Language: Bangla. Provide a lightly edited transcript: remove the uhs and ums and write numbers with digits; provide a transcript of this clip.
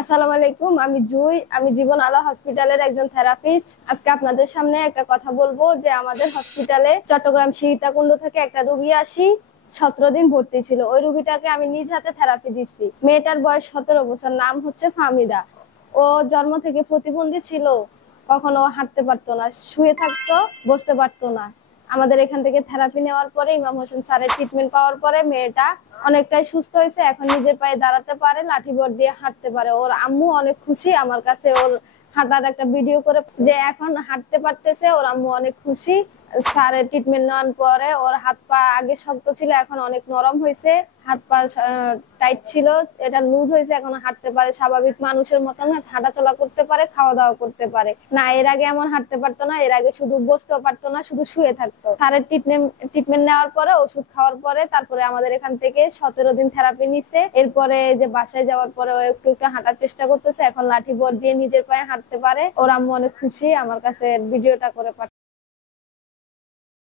আসসালামু আলাইকুম, আমি জুই। আমি জীবন আলো হসপিটালের একজন থেরাপিস্ট। আজকে আপনাদের সামনে একটা কথা বলবো যে আমাদের হসপিটালে চট্টগ্রাম সীতাকুণ্ড থেকে একটা রোগী আসি 17 দিন ভর্তি ছিল। ওই রোগীটাকে আমি নিজ হাতে থেরাপি দিচ্ছি। মেয়েটার বয়স 17 বছর, নাম হচ্ছে ফাহমিদা। ও জন্ম থেকে প্রতিবন্ধী ছিল, কখনো হাঁটতে পারতো না, শুয়ে থাকতো, বসতে পারতো না। আমাদের এখান থেকে থেরাপি নেওয়ার পরে, ইমাম হোসেন স্যারের ট্রিটমেন্ট পাওয়ার পরে মেয়েটা অনেকটাই সুস্থ হয়েছে। এখন নিজের পায়ে দাঁড়াতে পারে, লাঠি বোর্ড দিয়ে হাঁটতে পারে। ওর আম্মু অনেক খুশি আমার কাছে ওর হাঁটার একটা ভিডিও করে যে এখন হাঁটতে পারতেছে। ওর আম্মু অনেক খুশি। স্যারের ট্রিটমেন্ট নেওয়ার পরে ওর হাত পা আগে শক্ত ছিল, এখন অনেক নরম হয়েছে। হাত পা টাইট ছিল, এটা লুজ হয়েছে, এখন হাঁটতে পারে, স্বাভাবিক মানুষের মতন হাঁটাচলা করতে পারে, খাওয়া দাওয়া করতে পারে। না, এর আগে এমন হাঁটতে পারতো না, এর আগে শুধু বসতেও পারতো না, শুধু শুয়ে থাকতো। স্যারের ট্রিটমেন্ট নেওয়ার পরে, ওষুধ খাওয়ার পরে, তারপরে আমাদের এখান থেকে 17 দিন থেরাপি নিছে। এরপরে যে বাসায় যাওয়ার পরে ও একটু একটু হাঁটার চেষ্টা করতেছে, এখন লাঠি বোর্ড দিয়ে নিজের পায়ে হাঁটতে পারে। ওর আম্মু অনেক খুশি, আমার কাছে ভিডিওটা করে পাঠায়।